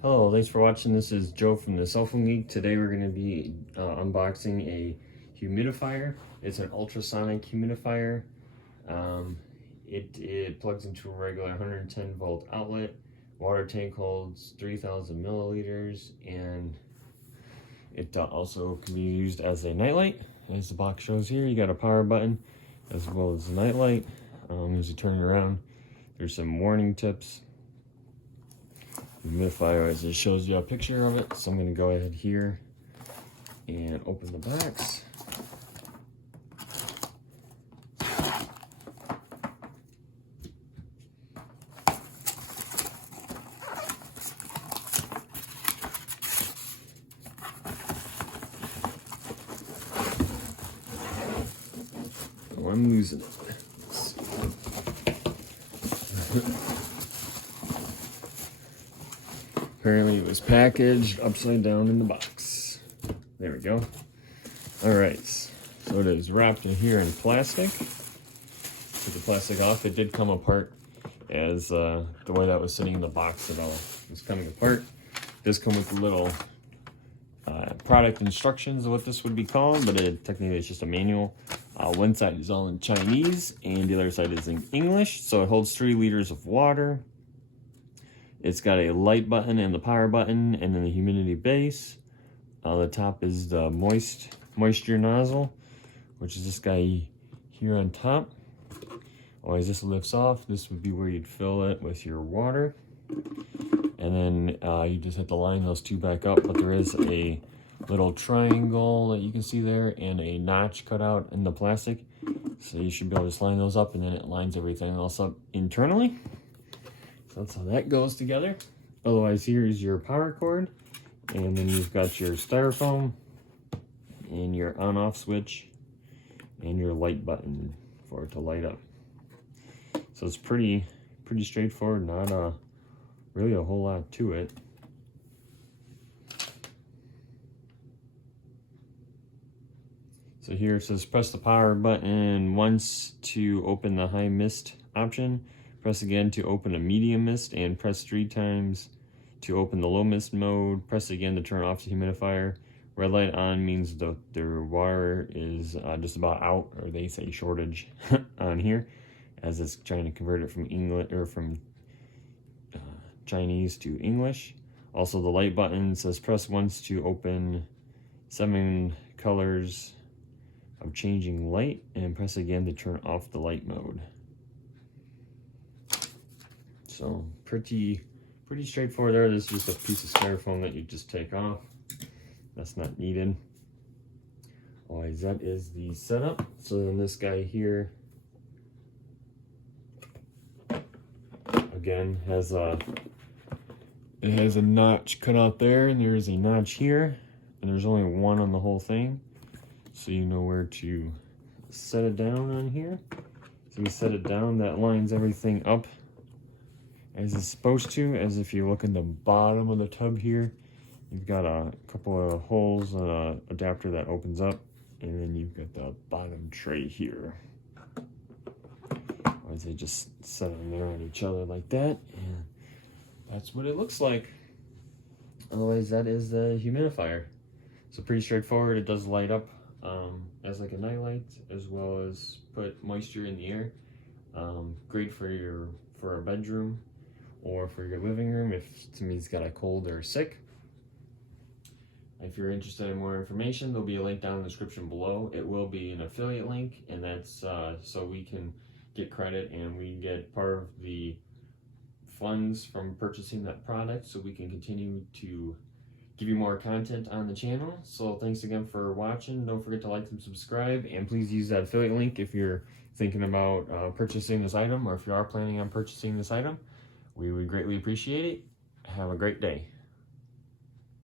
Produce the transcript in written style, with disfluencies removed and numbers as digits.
Hello, thanks for watching. This is Joe from the Cell Phone Geek. Today we're going to be unboxing a humidifier. It's an ultrasonic humidifier. It plugs into a regular 110 volt outlet. Water tank holds 3,000 milliliters, and it also can be used as a nightlight. As the box shows here, you got a power button as well as a nightlight. As you turn it around, there's some warning tips. Humidifier, as it shows you a picture of it. So I'm going to go ahead here and open the box. Oh, I'm losing it. Let's see. Apparently it was packaged upside down in the box. There we go. Alright, so it is wrapped in here in plastic. Take the plastic off. It did come apart as the way that was sitting in the box. It all was coming apart. This come with the little product instructions of what this would be called, but technically it's just a manual. One side is all in Chinese and the other side is in English. So it holds 3 liters of water. It's got a light button and the power button, and then the humidity base. The top is the moisture nozzle, which is this guy here on top. As this lifts off, this would be where you'd fill it with your water. And then you just have to line those two back up, but there is a little triangle that you can see there and a notch cut out in the plastic. So you should be able to just line those up, and then it lines everything else up internally. So that's how that goes together. Otherwise, here's your power cord, and then you've got your styrofoam and your on-off switch and your light button for it to light up. So it's pretty straightforward, not really a whole lot to it. So here it says press the power button once to open the high mist option. Press again to open a medium mist, and press 3 times to open the low mist mode. Press again to turn off the humidifier. Red light on means the water is just about out, or they say shortage on here, as it's trying to convert it from English or from Chinese to English. Also, the light button says press once to open 7 colors of changing light, and press again to turn off the light mode. So pretty straightforward there. This is just a piece of styrofoam that you just take off. That's not needed. Always, that is the setup. So then this guy here, again, has a notch cut out there, and there is a notch here, and there's only one on the whole thing. So you know where to set it down on here. So you set it down, that lines everything up as it's supposed to. As if you look in the bottom of the tub here, you've got a couple of holes and an adapter that opens up, and then you've got the bottom tray here. As they just set them there on each other like that, and that's what it looks like. Otherwise, that is the humidifier. So pretty straightforward. It does light up as like a nightlight, as well as put moisture in the air. Great for a bedroom or for your living room if somebody's got a cold or sick. If you're interested in more information, there'll be a link down in the description below. It will be an affiliate link, and that's so we can get credit and we get part of the funds from purchasing that product, so we can continue to give you more content on the channel. So thanks again for watching. Don't forget to like and subscribe, and please use that affiliate link if you're thinking about purchasing this item, or if you are planning on purchasing this item. We would greatly appreciate it. Have a great day.